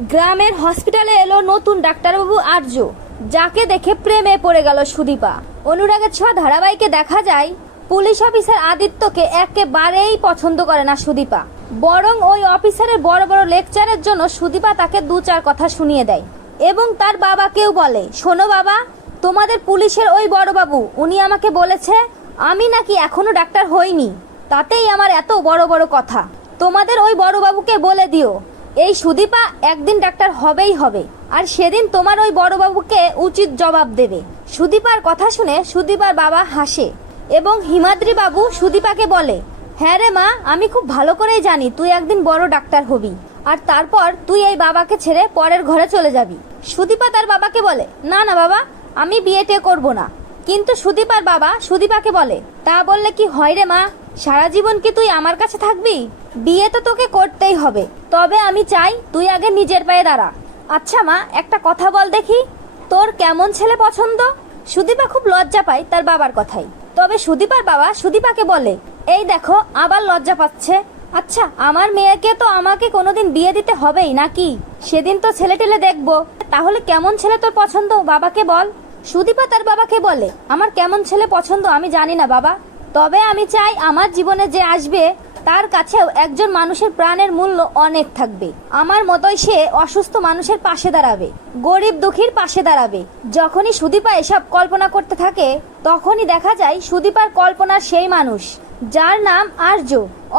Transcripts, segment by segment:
গ্রামের হসপিটালে এলো নতুন ডাক্তারবাবু আর্য, যাকে দেখে প্রেমে পড়ে গেল সুদীপা। অনুরাগের ছোঁয়া ধারাবাহিকে দেখা যায়, পুলিশ অফিসার আদিত্যকে একেবারেই পছন্দ করে না সুদীপা। বরং ওই অফিসারের বড় বড় লেকচারের জন্য সুদীপা তাকে দু চার কথা শুনিয়ে দেয়। এবং তার বাবাকেও বলে, শোনো বাবা, তোমাদের পুলিশের ওই বড়বাবু উনি আমাকে বলেছে, আমি নাকি এখনও ডাক্তার হইনি। তাতেই আমার এত বড় বড় কথা। তোমাদের ওই বড়বাবুকে বলে দিও। এই সুদীপা একদিন ডাক্তার হবেই হবে, আর সেদিন তোমার ওই বড়বাবুকে উচিত জবাব দেবে। সুদীপার কথা শুনে সুদীপার বাবা হাসে এবং হিমাদ্রি বাবু সুদীপাকে বলে হ্যাঁ রে মা, আমি খুব ভালো করেই জানি তুই একদিন বড় ডাক্তার হবি, আর তারপর তুই এই বাবাকে ছেড়ে পরের ঘরে চলে যাবি। সুদীপা তার বাবাকে বলে, না না বাবা, আমি বিয়েটে করব না। কিন্তু সুদীপার বাবা সুদীপাকে বলে, তা বললে কি হয় রে মা? সারা জীবন কি তুই আমার কাছে থাকবি? বিয়ে তো তোকে করতেই হবে। তবে আমি চাই তুই আগে নিজের পায়ে দাঁড়া। আচ্ছা মা, একটা কথা বল দেখি। তোর কেমন ছেলে পছন্দ? সুদীপা খুব লজ্জা পায় তার বাবার কথাই। তবে সুদীপার বাবা সুদীপাকে বলে, এই দেখো, আবার লজ্জা পাচ্ছে। আচ্ছা আমার মেয়েকে তো আমাকে কোনোদিন বিয়ে দিতে হবেই নাকি? সেদিন তো ছেলে টেলে দেখব। তাহলে কেমন ছেলে তোর পছন্দ? বাবাকে বল। সুদীপা তার বাবাকে বলে, আমার কেমন ছেলে পছন্দ আমি জানি না বাবা। তবে আমি চাই আমার জীবনে যে আসবে, তার কাছেও একজন মানুষের প্রাণের মূল্য অনেক থাকবে। আমার মতোই সে অসুস্থ মানুষের পাশে দাঁড়াবে, গরিব দুঃখীর পাশে দাঁড়াবে। যখনই সুদীপা এসব কল্পনা করতে থাকে, তখনই দেখা যায় সুদীপার কল্পনার সেই মানুষ, যার নাম আর্য।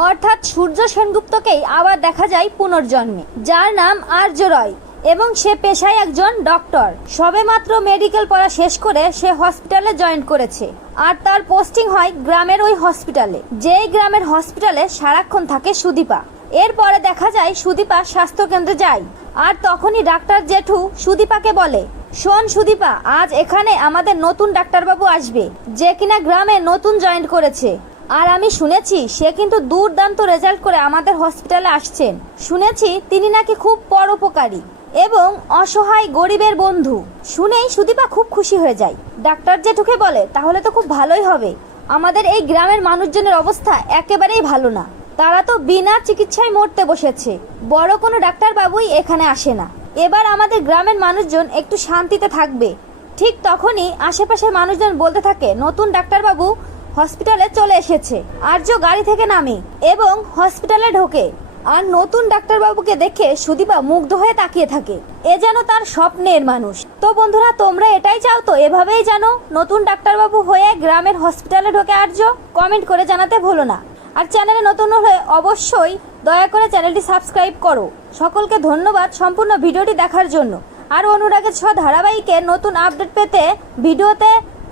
অর্থাৎ সূর্য সেনগুপ্তকেই আবার দেখা যায় পুনর্জন্মে, যার নাম আর্য রয়। এবং সে পেশায় একজন ডক্টর। সবেমাত্র মেডিকেল পড়া শেষ করে সে হসপিটালে জয়েন করেছে। আর তার পোস্টিং হয় গ্রামের ওই হসপিটালে, যেই গ্রামের হসপিটালে সারাক্ষণ থাকে সুদীপা। এরপরে দেখা যায় সুদীপা স্বাস্থ্য কেন্দ্রে যায়। আর তখনই ডাক্তার জেঠু সুদীপাকে বলে, শোন সুদীপা, আজ এখানে আমাদের নতুন ডাক্তারবাবু আসবে, যে কিনা গ্রামে নতুন জয়েন করেছে। আর আমি শুনেছি সে কিন্তু দুর্দান্ত রেজাল্ট করে আমাদের হসপিটালে আসছেন। শুনেছি তিনি নাকি খুব পরোপকারী। এবং অসহায় গরিবের বন্ধু। শুনেই সুদীপা খুব খুশি হয়ে যায়। ডাক্তার জেঠুকে বলে, তাহলে তো খুব ভালোই হবে। আমাদের এই গ্রামের মানুষজনের অবস্থা একেবারেই ভালো না। তারা তো বিনা চিকিৎসায় মরতে বসেছে। বড় কোনো ডাক্তার বাবুই এখানে আসে না। এবার আমাদের গ্রামের মানুষজন একটু শান্তিতে থাকবে। ঠিক তখনই আশেপাশের মানুষজন বলতে থাকে, নতুন ডাক্তারবাবু হসপিটালে চলে এসেছে। আর্য গাড়ি থেকে নামে এবং হসপিটালে ঢোকে। আর নতুন ডাক্তারবাবুকে দেখে সুদীপা মুগ্ধ হয়ে তাকিয়ে থাকে। এ যেন তার স্বপ্নের মানুষ। তো বন্ধুরা, তোমরা এটাই চাও তো? এভাবেই জানো নতুন ডাক্তারবাবু হয়ে গ্রামের হসপিটালে ঢোকে আর্য? কমেন্ট করে জানাতে ভুলো না। আর চ্যানেলে নতুন হলে অবশ্যই দয়া করে চ্যানেলটি সাবস্ক্রাইব করো। সকলকে ধন্যবাদ সম্পূর্ণ ভিডিওটি দেখার জন্য। আর অনুরাগের ছ ধারাবাহিকের নতুন আপডেট পেতে ভিডিওতে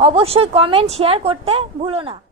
অবশ্যই কমেন্ট, শেয়ার করতে ভুলো না।